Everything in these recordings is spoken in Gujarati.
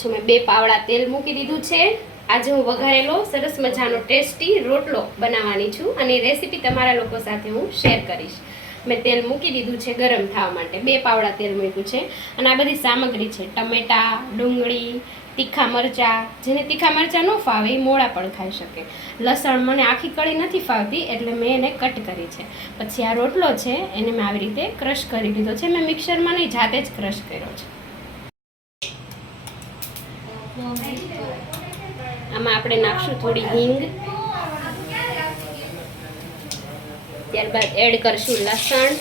જો મેં 2 પાવડા તેલ મૂકી દીધું છે. આજે હું વઘારેલો સરસ મજાનો ટેસ્ટી રોટલો બનાવવાની છું અને રેસીપી તમારા લોકો સાથે હું શેર કરીશ. મેં તેલ મૂકી દીધું છે ગરમ થવા માટે. 2 પાવડા તેલ મૂક્યું છે અને આ બધી સામગ્રી છે: ટમેટા, ડુંગળી, તીખા મરચાં. જેને તીખા મરચાં ન ફાવે એ મોળા પણ ખાઈ શકે. લસણ મને આખી કળી નથી ફાવતી એટલે મેં એને કટ કરી છે. પછી આ રોટલો છે એને મેં આવી રીતે ક્રશ કરી લીધો છે. મેં મિક્સરમાં નહીં, જાતે જ ક્રશ કર્યો છે. આમાં આપણે નાખશું થોડી હિંગ, ત્યારબાદ એડ કરશું લસણ,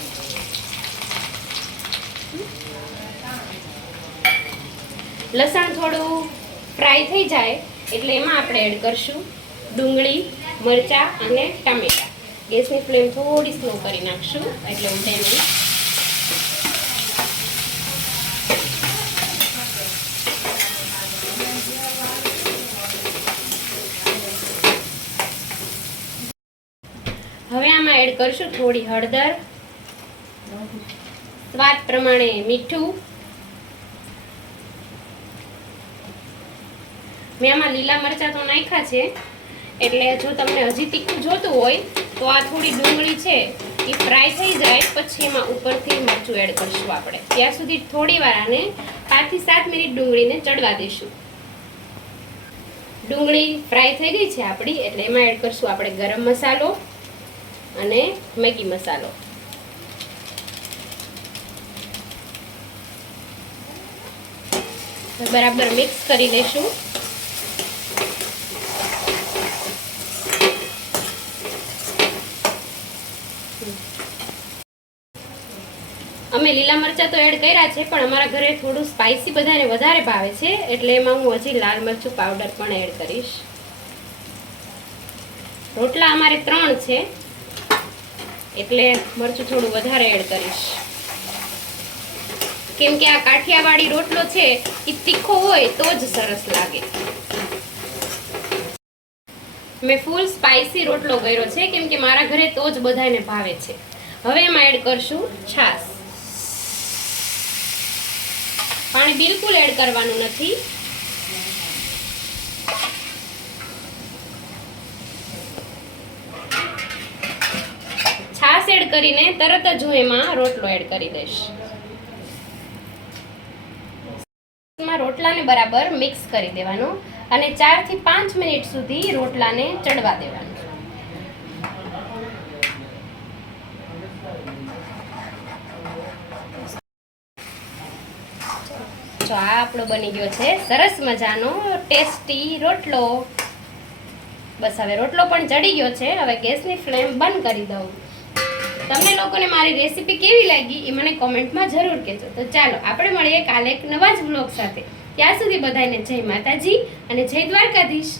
લસણ થોડું ફ્રાય થઈ જાય એટલે એમાં આપણે એડ કરશું ડુંગળી, મરચાં અને ટામેટાં. ગેસની ફ્લેમ થોડી સ્લો કરી નાખશું એટલે ઉડે નહીં. હવે આમાં એડ કરશું થોડી હળદર, સ્વાદ પ્રમાણે મીઠું. મેં આમાં લીલા મરચાં તો નાખ્યા છે એટલે જો તમને હજી તીખું જોતું હોય તો આ થોડી ડુંગળી છે એ ફ્રાય થઈ જાય પછી એમાં ઉપરથી મરચું એડ કરશું આપણે. ત્યાં સુધી થોડી વાર આને 5 થી 7 મિનિટ ડુંગળીને ચડવા દઈશું. ડુંગળી ફ્રાય થઈ ગઈ છે આપણી એટલે એમાં એડ કરશું આપણે ગરમ મસાલો અને મેગી મસાલો. બરાબર મિક્સ કરી લઈશું. અમે લીલા મરચાં તો એડ કર્યા છે પણ અમારા ઘરે થોડું સ્પાઇસી બધાને વધારે ભાવે છે એટલે એમાં હું હજી લાલ મરચું પાવડર પણ એડ કરીશ. રોટલા અમારે 3 છે એટલે મરચું થોડું વધારે એડ કરીશ. કેમ કે આ કાઠિયાવાડી રોટલો છે એ તીખો હોય તો જ સરસ લાગે. મેં ફૂલ સ્પાઇસી રોટલો કર્યો છે કેમ કે મારા ઘરે તો જ બધાને ભાવે છે. હવે એમાં એડ કરશું છાશ. પાણી બિલકુલ એડ કરવાનું નથી. છાશ એડ કરીને તરત જ હું એમાં રોટલો એડ કરી દઈશ. રોટલાને બરાબર મિક્સ કરી દેવાનો અને 4 થી 5 મિનિટ સુધી રોટલાને ચડવા દેવાનું. તો આ આપણો બની ગયો છે સરસ મજાનો ટેસ્ટી રોટલો. બસ હવે રોટલો પણ ચડી ગયો છે. હવે ગેસની ફ્લેમ બંધ કરી દઉં. તમને લોકોને મારી રેસીપી કેવી લાગી એ મને કોમેન્ટમાં જરૂર કહેજો. તો ચાલો આપણે મળીએ કાલે એક નવા જ વ્લોગ સાથે. ત્યાં સુધી બધાને જય માતાજી અને જય દ્વારકાધીશ.